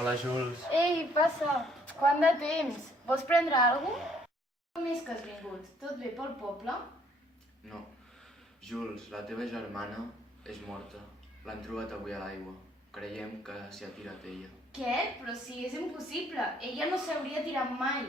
Hola, Jules. Ei, passa! Quant de temps? Vols prendre alguna cosa? Com és que has vingut? Tot bé pel poble? No. Jules, la teva germana és morta. L'han trobat avui a l'aigua. Creiem que s'hi ha tirat ella. Què? Però si és impossible. Ella no s'hauria tirat mai.